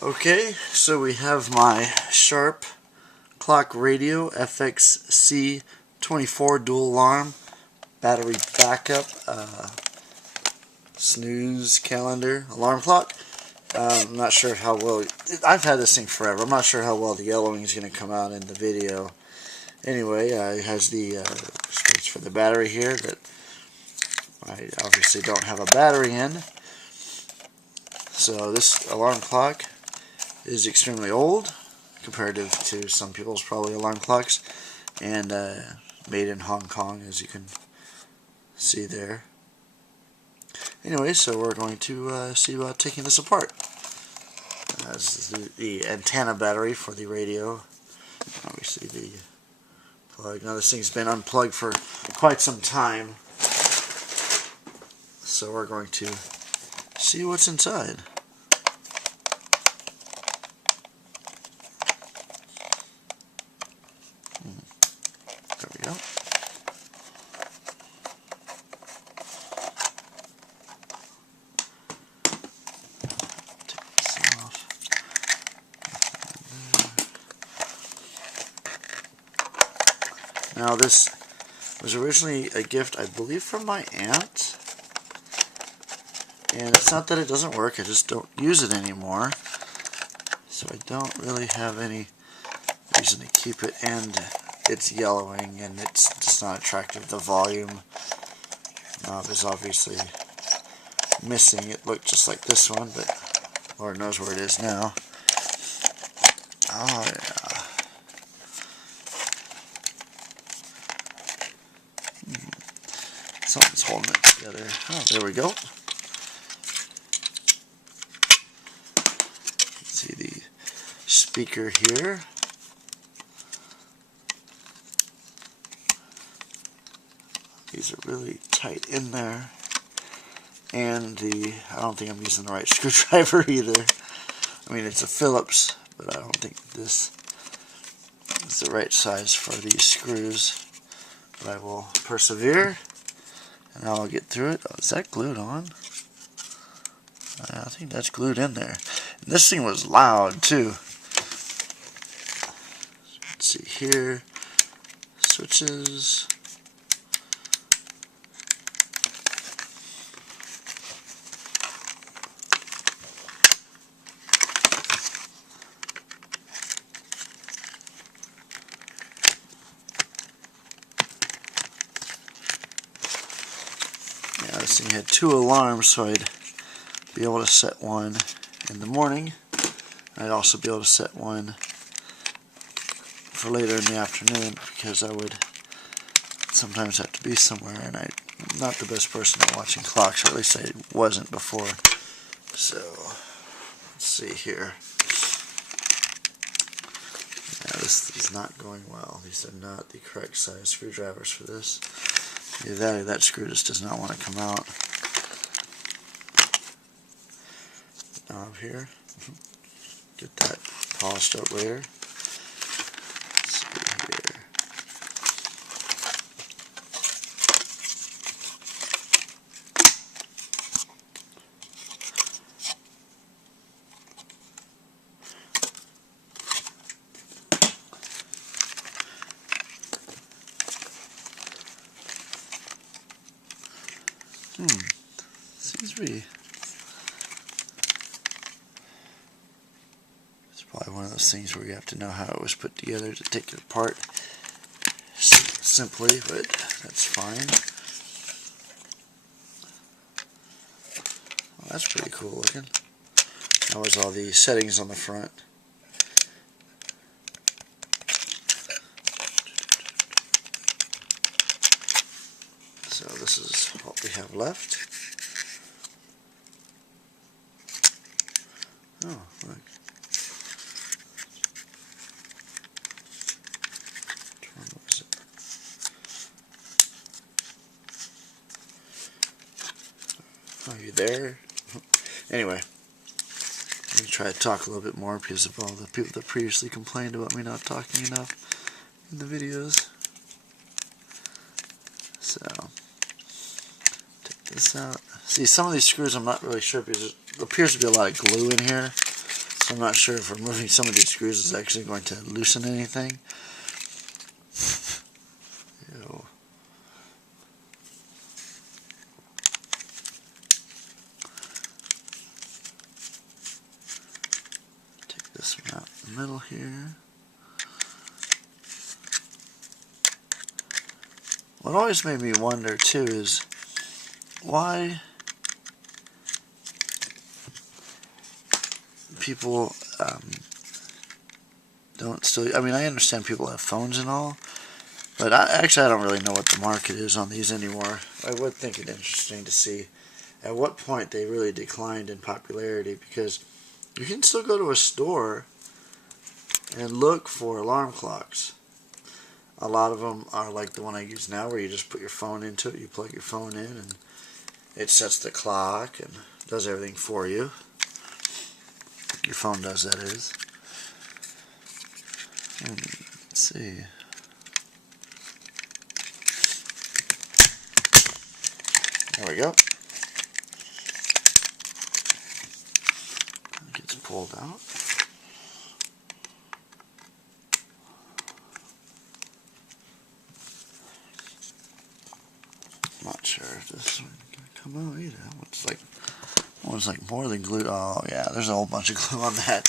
Okay, so we have my Sharp Clock Radio FXC24 dual alarm, battery backup, snooze calendar, alarm clock. I'm not sure how well, I've had this thing forever. I'm not sure how well the yellowing is going to come out in the video. Anyway, it has the space for the battery here that I obviously don't have a battery in. So this alarm clock is extremely old comparative to some people's probably alarm clocks, and made in Hong Kong, as you can see there. Anyway, so we're going to see about taking this apart. This is the antenna battery for the radio. Obviously the plug. Now this thing's been unplugged for quite some time, so we're going to see what's inside. There we go. Take this off. Now this was originally a gift, I believe, from my aunt. And it's not that it doesn't work, I just don't use it anymore. So I don't really have any reason to keep it, and it's yellowing and it's just not attractive. The volume knob is obviously missing. It looked just like this one, but Lord knows where it is now. Oh yeah. Something's holding it together. Oh, there we go. See the speaker here. These are really tight in there. And I don't think I'm using the right screwdriver either. I mean, it's a Phillips, but I don't think this is the right size for these screws. But I will persevere, and I'll get through it. Oh, is that glued on? I think that's glued in there. And this thing was loud, too. Let's see here. Switches. Yeah, this thing had 2 alarms, so I'd be able to set one in the morning. I'd also be able to set one for later in the afternoon, because I would sometimes have to be somewhere, and I'm not the best person at watching clocks, or at least I wasn't before. So, let's see here. Yeah, this is not going well. These are not the correct size screwdrivers for this. Either that screw just does not want to come out. Knob here. Get that polished up later. Let's see here. Seems to be. It's probably one of those things where you have to know how it was put together to take it apart simply, but that's fine. Well, that's pretty cool looking. That was all the settings on the front. So this is what we have left. Oh, look. What was it? Are you there? Anyway, let me try to talk a little bit more because of all the people that previously complained about me not talking enough in the videos. So, take this out. See, some of these screws I'm not really sure because there appears to be a lot of glue in here. So I'm not sure if removing some of these screws is actually going to loosen anything. Ew. Take this one out in the middle here. What always made me wonder too is why people don't still. I mean, I understand people have phones and all, but I don't really know what the market is on these anymore. I would think it interesting to see at what point they really declined in popularity, because you can still go to a store and look for alarm clocks. A lot of them are like the one I use now, where you just put your phone into it, you plug your phone in, and it sets the clock and does everything for you. Your phone does, that is. Let's see. There we go. It gets pulled out. Not sure if this one can come out either. One's like more than glue. Oh yeah, there's a whole bunch of glue on that.